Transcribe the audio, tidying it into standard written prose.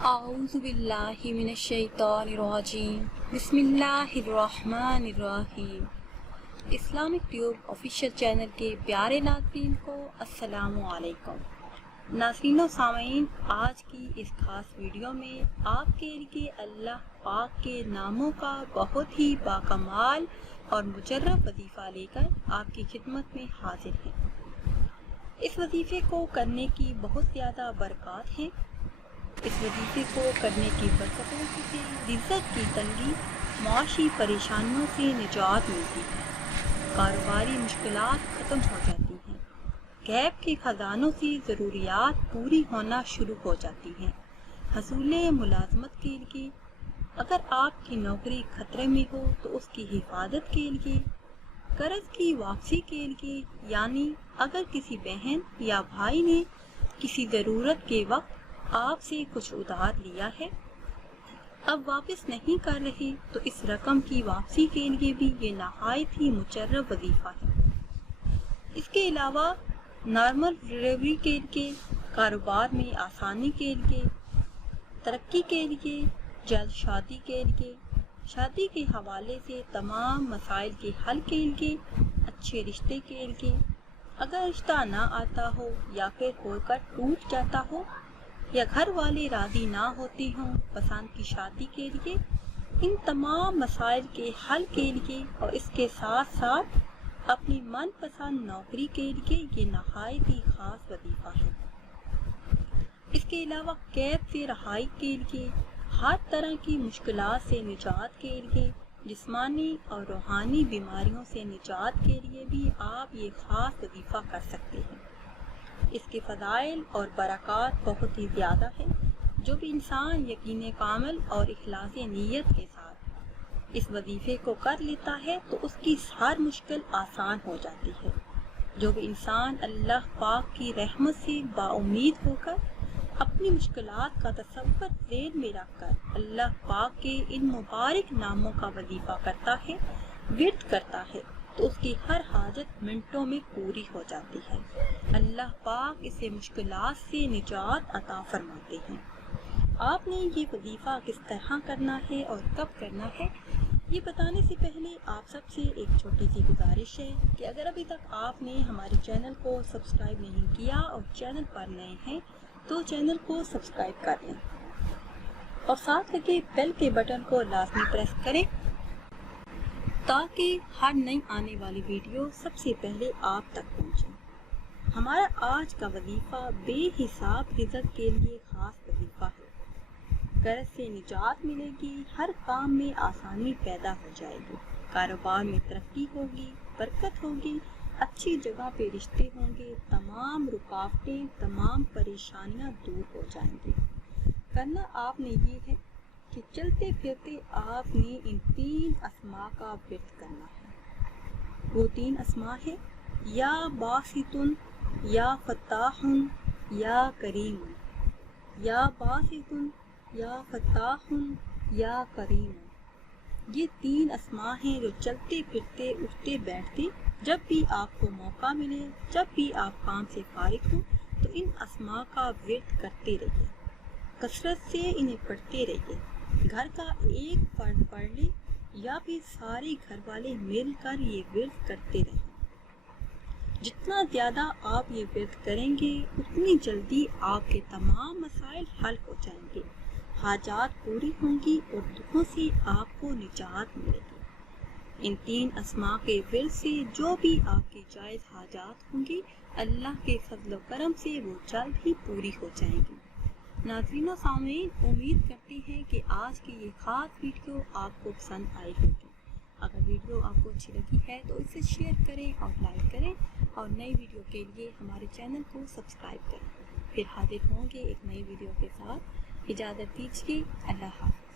اعوذ باللہ من الشیطان الرجیم بسم اللہ الرحمن الرحیم۔ اسلامک ٹیوب آفیشیل چینل کے پیارے ناظرین کو السلام علیکم۔ ناظرین و سامعین، آج کی اس خاص ویڈیو میں آپ کے لیے اللہ پاک کے ناموں کا بہت ہی باکمال اور مجرب وظیفہ لے کر آپ کی خدمت میں حاضر ہیں۔ اس وظیفے کو کرنے کی بہت زیادہ برکات ہیں۔ اس وظیفے کو کرنے کی برکتوں سے رزق کی تنگی، معاشی پریشانیوں سے نجات ملتی ہے، کاروباری مشکلات ختم ہو جاتی ہیں، غیب کے خزانوں سے ضروریات پوری ہونا شروع ہو جاتی ہیں۔ حصول ملازمت کے لیے، اگر آپ کی نوکری خطرے میں ہو تو اس کی حفاظت کے لیے، قرض کی واپسی کے لیے، یعنی اگر کسی بہن یا بھائی نے کسی ضرورت کے وقت آپ سے کچھ ادھار لیا ہے، اب واپس نہیں کر رہے، تو اس رقم کی واپسی کے لیے بھی یہ نہایت ہی مجرب وظیفہ ہے۔ اس کے علاوہ نارمل ڈلیوری کے لیے، کاروبار میں آسانی کے لیے، ترقی کے لیے، جلد شادی کے لیے، شادی کے حوالے سے تمام مسائل کے حل کے لیے، اچھے رشتے کے لیے، اگر رشتہ نہ آتا ہو یا پھر ہو کر ٹوٹ جاتا ہو، یا گھر والے راضی نہ ہوتے ہوں پسند کی شادی کے لیے، ان تمام مسائل کے حل کے لیے اور اس کے ساتھ ساتھ اپنی من پسند نوکری کے لیے یہ نہایت ہی خاص وظیفہ ہے۔ اس کے علاوہ قید سے رہائی کے لیے، ہر طرح کی مشکلات سے نجات کے لیے، جسمانی اور روحانی بیماریوں سے نجات کے لیے بھی آپ یہ خاص وظیفہ کر سکتے ہیں۔ اس کے فضائل اور برکات بہت ہی زیادہ ہیں۔ جو بھی انسان یقین کامل اور اخلاص نیت کے ساتھ اس وظیفے کو کر لیتا ہے تو اس کی ہر مشکل آسان ہو جاتی ہے۔ جو بھی انسان اللہ پاک کی رحمت سے با امید ہو کر اپنی مشکلات کا تصور ذہن میں رکھ کر اللہ پاک کے ان مبارک ناموں کا وظیفہ کرتا ہے، ورد کرتا ہے، تو اس کی ہر حاجت منٹوں میں پوری ہو جاتی ہے۔ اللہ پاک اسے مشکلات سے نجات عطا فرماتے ہیں۔ آپ نے یہ وظیفہ کس طرح کرنا ہے اور کب کرنا ہے، یہ بتانے سے پہلے آپ سب سے ایک چھوٹی سی گزارش ہے کہ اگر ابھی تک آپ نے ہمارے چینل کو سبسکرائب نہیں کیا اور چینل پر نئے ہیں تو چینل کو سبسکرائب کر لیں اور ساتھ لگے بیل کے بٹن کو لازمی پریس کریں تاکہ ہر نئی آنے والی ویڈیو سب سے پہلے آپ تک پہنچے۔ ہمارا آج کا وظیفہ بے حساب رزق کے لیے خاص وظیفہ ہے۔ قرض سے نجات ملے گی، ہر کام میں آسانی پیدا ہو جائے گی، کاروبار میں ترقی ہوگی، برکت ہوگی، اچھی جگہ پہ رشتے ہوں گے، تمام رکاوٹیں، تمام پریشانیاں دور ہو جائیں گی۔ کرنا آپ نے یہ ہے کہ چلتے پھرتے آپ نے ان 3 اسماء کا ورد کرنا ہے۔ وہ 3 اسماء ہیں: یا باسطن، یا فتاحن، یا کریم۔ یا باسطن، یا فتاحن، یا کریم۔ یہ 3 اسماء ہیں جو چلتے پھرتے اٹھتے بیٹھتے جب بھی آپ کو موقع ملے، جب بھی آپ کام سے فارغ ہوں تو ان اسماء کا ورد کرتے رہیے، کثرت سے انہیں پڑھتے رہیے۔ گھر کا ایک فرد پڑھ لے یا پھر سارے گھر والے مل کر یہ ورد کرتے رہیں۔ جتنا زیادہ آپ یہ ورد کریں گے اتنی جلدی آپ کے تمام مسائل حل ہو جائیں گے، حاجات پوری ہوں گی اور دکھوں سے آپ کو نجات ملے گی۔ ان 3 اسماء کے ورد سے جو بھی آپ کی جائز حاجات ہوں گی اللہ کے فضل و کرم سے وہ جلد ہی پوری ہو جائیں گی۔ ناظرین و سامعین، امید کرتے ہیں کہ آج کی یہ خاص ویڈیو آپ کو پسند آئی ہوگی۔ اگر ویڈیو آپ کو اچھی لگی ہے تو اسے شیئر کریں اور لائک کریں اور نئی ویڈیو کے لیے ہمارے چینل کو سبسکرائب کریں۔ پھر حاضر ہوں گے ایک نئی ویڈیو کے ساتھ۔ اجازت دیجیے، اللہ حافظ۔